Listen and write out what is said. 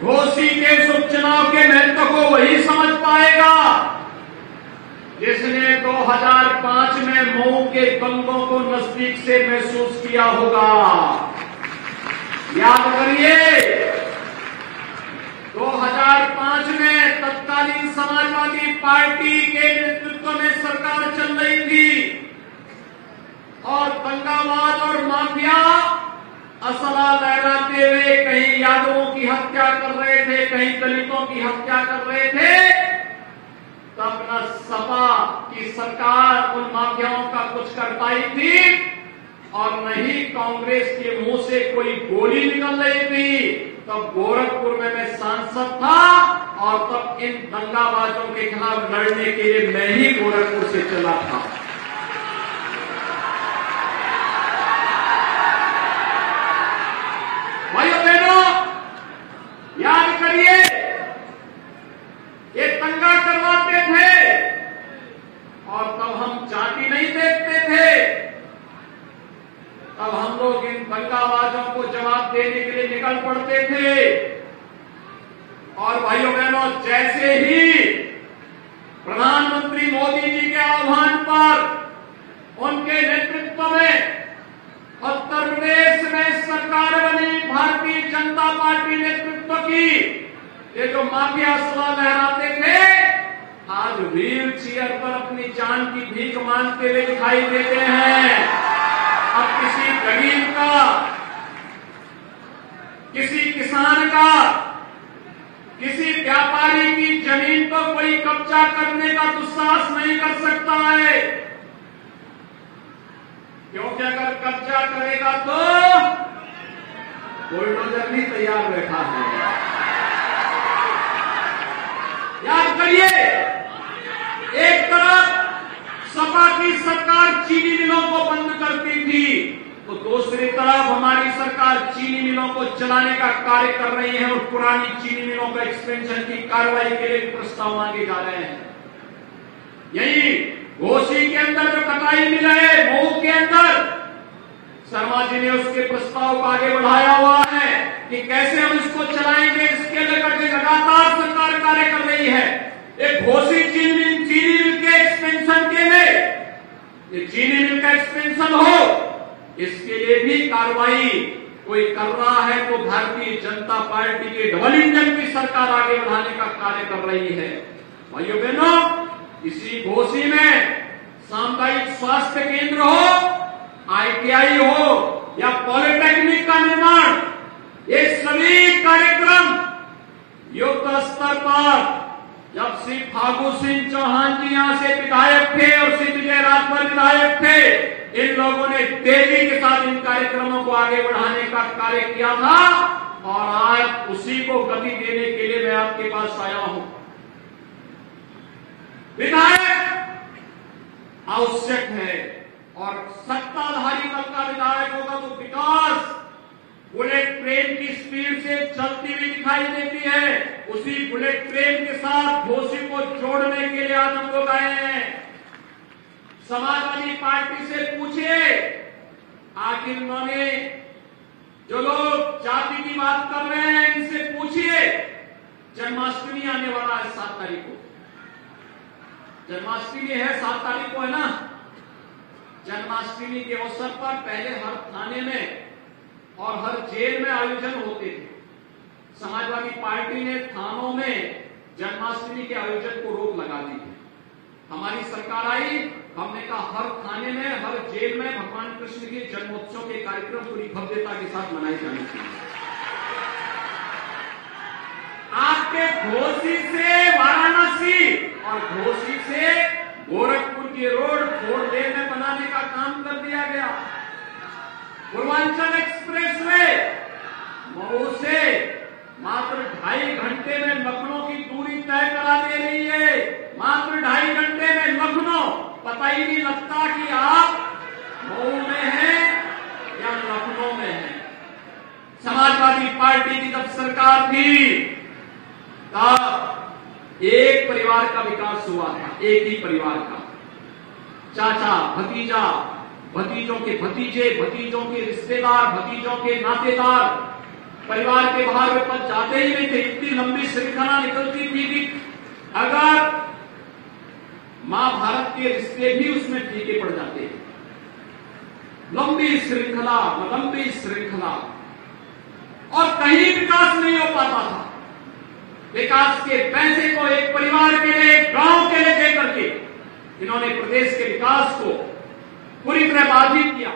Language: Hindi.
घोसी के इस उपचुनाव के महत्व को वही समझ पाएगा जिसने 2005 में मऊ के दंगों को नजदीक से महसूस किया होगा। याद करिए, 2005 में तत्कालीन समाजवादी पार्टी के नेतृत्व में सरकार चल रही थी और दंगाबाज और माफिया असला लहराते हुए कहीं यादवों की हत्या कर रहे थे, कहीं दलितों की हत्या कर रहे थे। तब न सपा की सरकार उन माफियाओं का कुछ कर पाई थी और न ही कांग्रेस के मुंह से कोई गोली निकल रही थी। तब गोरखपुर में मैं सांसद था और तब इन दंगाबाजों के खिलाफ लड़ने के लिए मैं ही गोरखपुर से चला था। भाइयों बहनों, याद करिए, ये दंगा करवाते थे और तब हम जाति नहीं देखते थे। तब हम लोग इन दंगाबाजों को जवाब देने के लिए निकल पड़ते थे। और भाइयों बहनों, जैसे ही प्रधानमंत्री मोदी जी के आह्वान पर उनके नेतृत्व में उत्तर प्रदेश में सरकार बनी भारतीय जनता पार्टी नेतृत्व की, ये जो माफिया असला लहराते थे आज व्हील चेयर पर अपनी जान की भीख मांगते हुए दिखाई देते हैं। अब किसी गरीब का, किसी किसान का, किसी व्यापारी की जमीन पर कोई कब्जा करने का दुस्साहस नहीं कर सकता है, क्योंकि अगर कब्जा करेगा तो बुलडोजर भी तैयार बैठा है। याद करिए, एक तरफ सपा की सरकार चीनी मिलों को बंद करती थी तो दूसरी तरफ हमारी सरकार चीनी मिलों को चलाने का कार्य कर रही है और पुरानी चीनी मिलों का एक्सपेंशन की कार्रवाई के लिए प्रस्ताव मांगे जा रहे हैं। यही घोसी के अंदर जो कटाई मिला है, मऊ के अंदर, शर्मा जी ने उसके प्रस्ताव को आगे बढ़ाया हुआ है कि कैसे हम इसको चलाएंगे। इसके लेकर के लगातार सरकार कार्य कर रही है। एक घोसी चीनी मिल के एक्सपेंशन के लिए, ये चीनी मिल का एक्सपेंशन हो, इसके लिए भी कार्रवाई कोई कर रहा है तो भारतीय जनता पार्टी के डबल इंजन की सरकार आगे बढ़ाने का कार्य कर रही है। भाइयों बहनों, इसी घोसी में सामुदायिक स्वास्थ्य केंद्र हो, ITI हो या पॉलिटेक्निक का निर्माण, ये सभी कार्यक्रम युद्ध स्तर पर जब श्री फागू सिंह चौहान जी यहां से विधायक थे और श्री विजय राजभर विधायक थे, इन लोगों ने तेजी के साथ इन कार्यक्रमों को आगे बढ़ाने का कार्य किया था और आज उसी को गति देने के लिए मैं आपके पास आया हूं। विधायक आवश्यक है और सत्ताधारी दल का विधायक होगा तो विकास बुलेट ट्रेन की स्पीड से चलती हुई दिखाई देती है। उसी बुलेट ट्रेन के साथ घोसी को जोड़ने के लिए आज हम लोग आए हैं। समाजवादी पार्टी से पूछिए, आखिर उन्होंने जो लोग जाति की बात कर रहे हैं इनसे पूछिए, जन्माष्टमी आने वाला है 7 तारीख को, जन्माष्टमी है 7 तारीख को, है ना। जन्माष्टमी के अवसर पर पहले हर थाने में और हर जेल में आयोजन होते थे। समाजवादी पार्टी ने थानों में जन्माष्टमी के आयोजन को रोक लगा दी थी। हमारी सरकार आई, हमने कहा हर थाने में, हर जेल में भगवान कृष्ण के जन्मोत्सव के कार्यक्रम पूरी भव्यता के साथ मनाए जाने चाहिए। आपके घोसी से वाराणसी और घोसी से गोरखपुर की रोड 4 लेन में बनाने का काम कर दिया गया। पूर्वांचल एक्सप्रेस वे मऊ से मात्र 2.5 घंटे में लखनऊ की दूरी तय करा दे रही है। मात्र 2.5 घंटे में लखनऊ, पता ही नहीं लगता कि आप मऊ में हैं या लखनऊ में हैं। समाजवादी पार्टी की जब सरकार थी तब एक परिवार का विकास हुआ था, एक ही परिवार का, चाचा भतीजा, भतीजों के भतीजे, भतीजों के रिश्तेदार, भतीजों के नातेदार, परिवार के बाहर वे पद जाते ही नहीं थे। इतनी लंबी श्रृंखला निकलती थी कि अगर महाभारत के रिश्ते भी उसमें फीके पड़ जाते हैं। लंबी श्रृंखला और कहीं विकास नहीं हो पाता था। विकास के पैसे को एक परिवार के लिए, एक गांव के लिए देकर के इन्होंने प्रदेश के विकास को पूरी तरह बाधित किया।